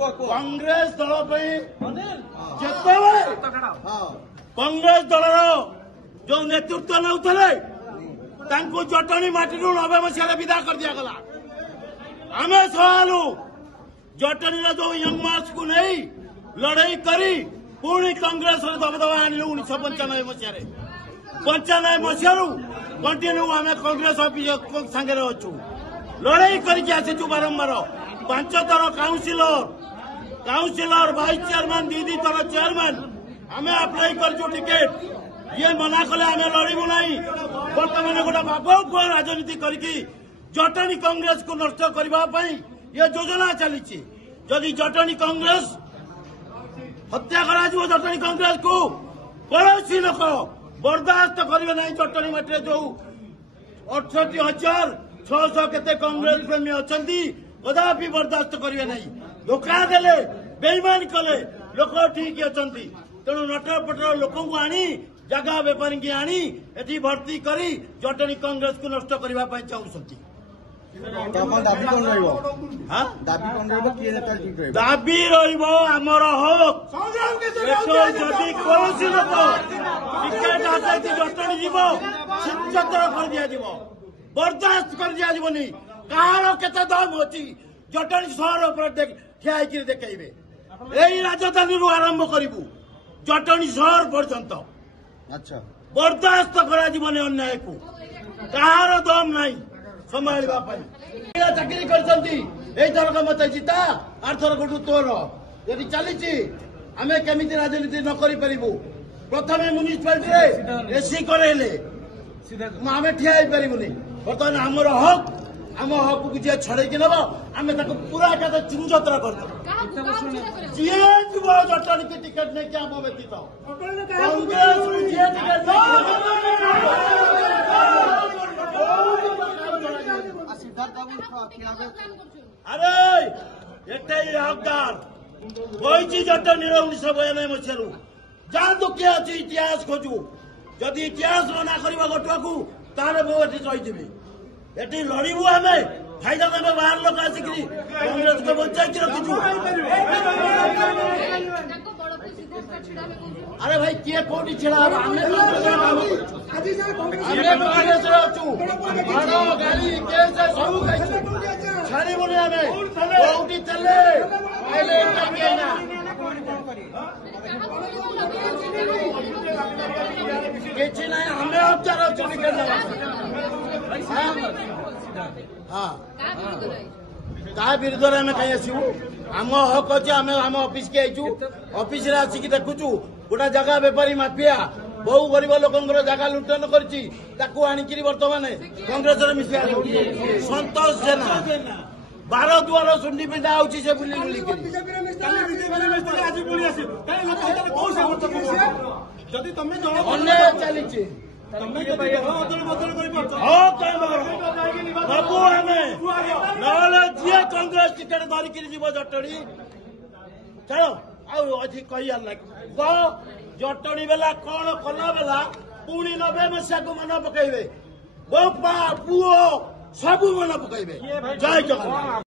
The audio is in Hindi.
कांग्रेस दल जितेबाला कांग्रेस दल जो नेतृत्व नौले जटणी माटी 90 मसीह विदा कर दिगला आम सहलु जटणी जो यंग मार्च को नहीं लड़ाई करी पुणी कांग्रेस दबदबा आनलु 1995 मसीह 95 मसीह कंटिन्यू आम कांग्रेस ऑफिस सांगे अच्छु लड़ाई करके आसीचु बारंबार 5 थर काउंसिलर वाइस चेयरमैन दीदी थर चेयरमैन आम अप्लाई करूँ टिकेट ये मना कले आम लड़ू ना बर्तमान गोटे बाबू राजनीति करके जटणी कांग्रेस को नष्ट करने ये योजना चली जदि जटणी कांग्रेस हत्या करा जटणी कांग्रेस को कौन लोक बर्दाश्त करेंगे ना जटणी माटी जो 68,600 केते कांग्रेस प्रेमी अच्छा कदापि बर्दाश्त करेंगे ना धोखा देले बेईमान कले लोक ठीक अच्छा तेणु नटर पटर लोक आनी जगह बेपारी की आनी एटी भर्ती करी जटणी कांग्रेस को नष्ट करने चाहती दाबी रमर हक जदि कौन लोक टिकेट हाथी जटणी जीव शिक्षतर कर दिया बर्दाश्त कर दिया कहार केते दम अच्छी जटणी सहर पर ठिया देखे यही राजधानी आरंभ करू जटणी सहर पर्यंत अच्छा बर्दाश्त करा अन्याय को कहार दम ना संभाळा चाकरी कर मत जीता आरथर तोर यदि चली आम केमी राजनीति न करूँ प्रथम म्यूनिसिपालिटी एसी करेले आम ठिया पारूनी बर्तमान आमर हक आम हक को जी छड़े नब आम पूरा चुनचतरा कर जी जीव जटणी की टिकेट नहीं आम व्यतीत कांग्रेस को जी टिकेट अरे एट हकदार बही जटणी 1992 मसीह जातु किए अच्छी इतिहास खोजू जदि इतिहास मना कर गोटुआ को तार मुझे रही एटी लड़ू आम फायदा देवे बाहर लोक आसिक कांग्रेस को बचाई रखीचु अरे भाई किए कौटी छिड़ा कांग्रेस अच्छु गाड़ी केस सब छाड़बुनि आम कौटी चले किसी ना आम उपचार अच्छु हाँ ता विरुद्ध आम कहीं आसबू आम हक अच्छे आम आम ऑफिस के आईचु ऑफिस आसिक देखुचु गोटा जगह बेपारी माफिया बहु गरीब लोक जगह लुंठन कर बर्तमान कांग्रेस मिसा संतोष जेना 12 दुआर सुंडी पिंडा आउची से बुली बुली चली बाबू आम जी कांग्रेस टिकेट धरिकी जीव जटणी चलो आधी कह जटणी बेला कौन कला बेला पुणी 90 मसीहा को मन पकड़े बपा पुओ सबू मन पकड़े जय जगन्नाथ।